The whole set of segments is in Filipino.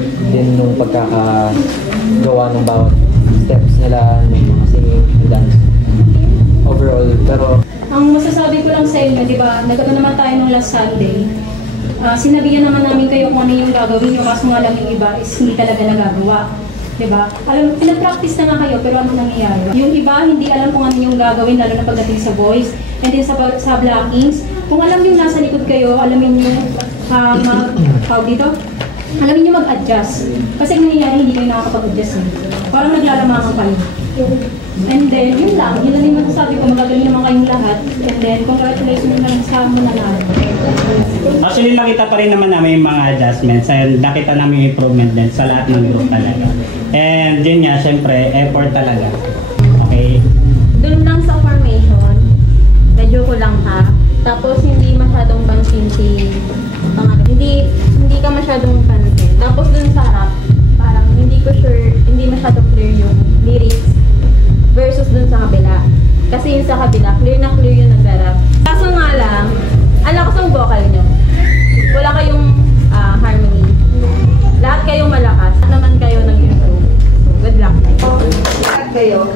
effort din nung pagkakagawa ng bawat steps nila, ng mga singing and dance overall. Pero ang masasabi ko lang sa inyo, di ba, nagkaroon naman tayo nung last Sunday. Sinabihan naman namin kayo kung ano yung gagawin nyo, kaso nga lang yung iba is hindi talaga nagagawa. Diba? Alam, pinapractice na nga kayo, pero ano nangyayari? Yung iba, hindi alam kung ano yung gagawin, lalo na pagdating sa voice, and then sa blockings. Kung alam yung nasa likod kayo, alamin yung alamin nyo mag-adjust. Kasi nangyayari, hindi kayo nakakapag-adjust. Parang naglalamangan kayo. And then, yun lang yung masasabi ko, magagaling naman kayong lahat. And then, congratulations lang sa muna lahat. Actually, nakita pa rin naman namin yung mga adjustments and nakita namin yung improvement din sa lahat ng group talaga. And yun nga, syempre, effort talaga. Okay? Doon lang sa formation, medyo kulang ka. Tapos, hindi masyadong pansin hindi ka masyadong pansin. Tapos, doon sa rap, parang hindi masyadong clear yung lyrics versus dun sa kabila. Kasi yung sa kabila, clear na clear yung nagra-rap. Kaso nga lang, ang lakas ng vocal nyo. Wala kayong harmony. Lahat kayong malakas. Lahat naman kayo nag-improve. So, good luck. Lahat kayo,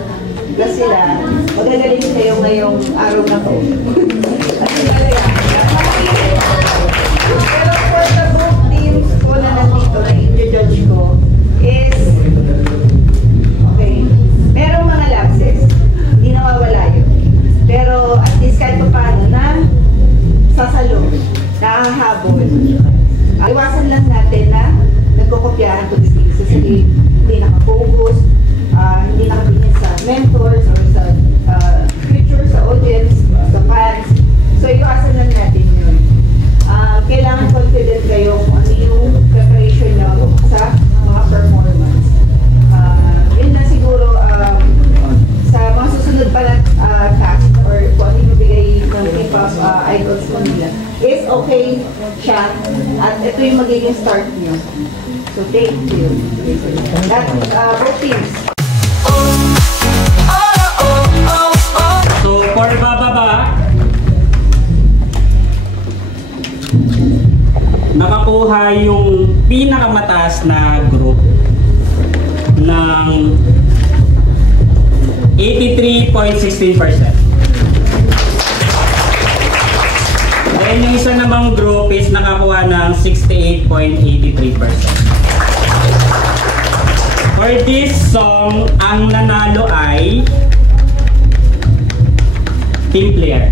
plus sila, magagaling kayo ngayong araw na to. Pero for the both teams ko na nandito, na i-judge ko, is merong mga lapses, hindi nawawala yun. Pero at least kahit pa paano na sasalo, nakahabol. Iwasan lang natin na nagkukopyahan to this case, hindi nakafocus, hindi nakatingin sa mentors or sa future, sa audience, sa fans. So iwasan lang natin yun. Kailangan confident kayo kung ano yung preparation nyo sa mga performance. Yun na siguro sa mga susunod pa na task or kung ano yung bigay ng K-pop idols ko nila is okay siya at ito yung magiging start nyo. So thank you. That both teams. So for bababa, nakakuha yung pinakamataas na group ng 83.16%. Then yung isa namang group is nakakuha ng 68.83%. For this song, ang nanalo ay Team Player.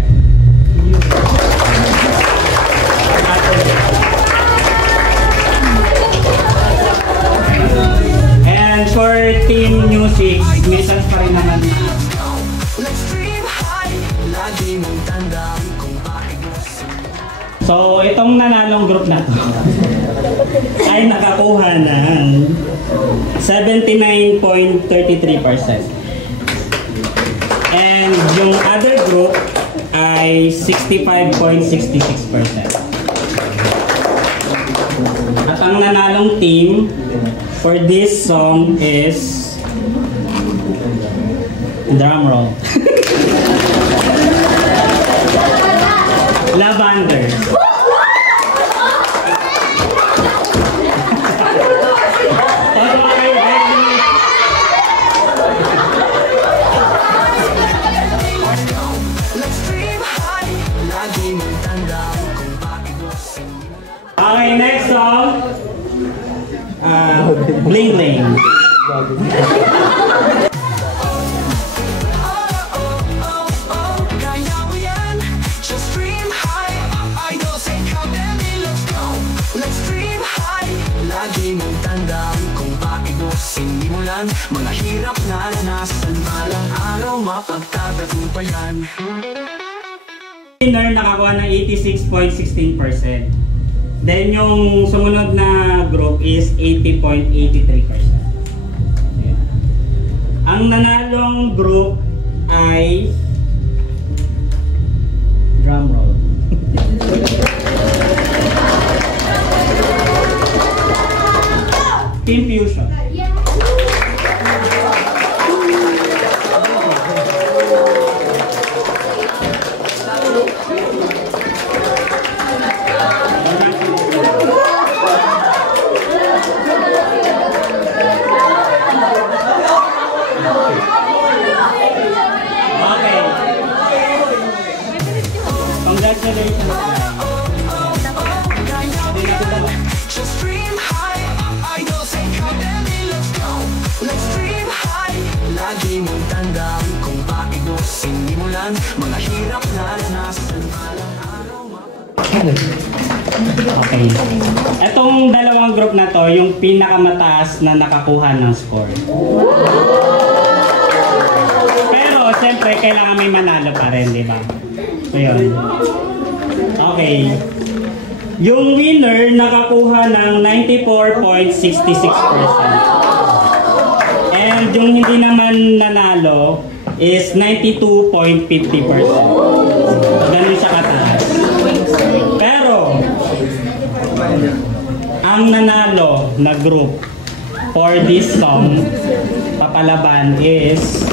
And for Team Music, minsan pa rin naman. So, itong nanalong group na to ay nakakuha ng 79.33%. And yung other group ay 65.66%. At ang nanalong team for this song is drum roll. Lavender. Okay, next song. Bling Bling. Mga hirap na naranasan, malang araw mapagtatagumpayan. Winner nakakuha ng 86.16%. Then yung sumunod na group is 80.83%. Ang nanalong group ay drum roll. Team Fusion. sinimulan, mga hirap na naranasan balang araw Okay. Etong dalawang group na to, yung pinakamataas na nakakuha ng score. Pero, siyempre, kailangan may manalo pa rin, di ba? So, yun. Okay. Yung winner nakakuha ng 94.66%. And yung hindi naman nanalo is 92.50%. Ganun siya kataas. Pero, ang nanalo na group for this song, papalaban is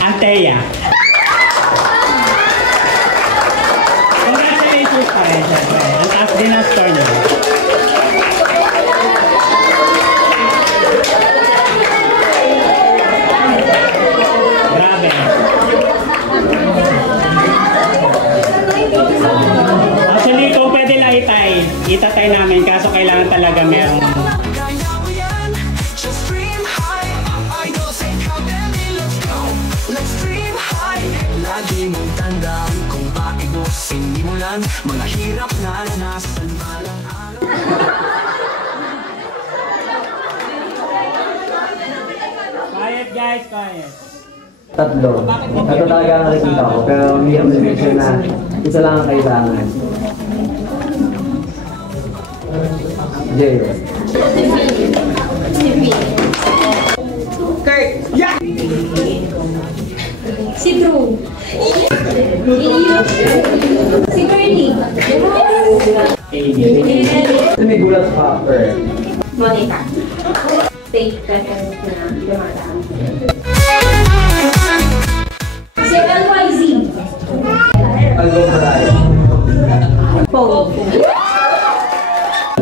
Antea. Congratulations pa rin, syempre. Ang taas din ang score niyo. Grabe. Actually, kung pwede lang itatay namin, kaso kailangan talaga merong Just dream high, idol say come baby, let's go. Let's dream high. Lagi mong tandaan kung bakit mo sinimulan, mga hirap na naranasan balang araw. quiet guys, quiet. Tatlo. Ito talaga ang nakikita ko, pero hindi ako make sure na isa lang ang kailangan. Jay. Kurt. Si Drew. Si Bernie. Ito may gulat popper. Monica. State presence na dumadaan. Si LYZ. I'll go for that. Paul.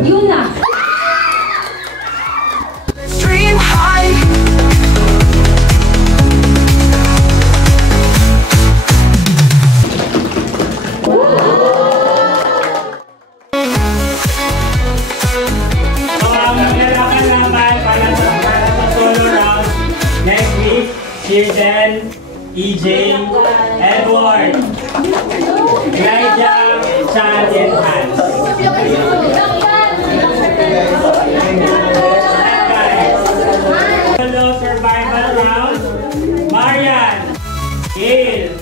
Yun na. Let's dream high. So, ang maglalakad naman para sa solo round. Next week, Shirden, EJ, Edward, Elijah, Chad, and Hans. Solo survival round. Marian, Gail,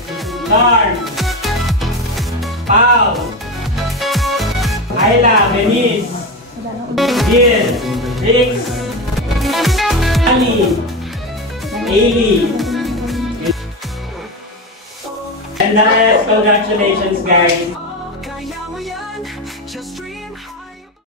Norm, Pau, Ayla, Benice, Jill, Rix, Ali, Ailey, and the rest, congratulations guys.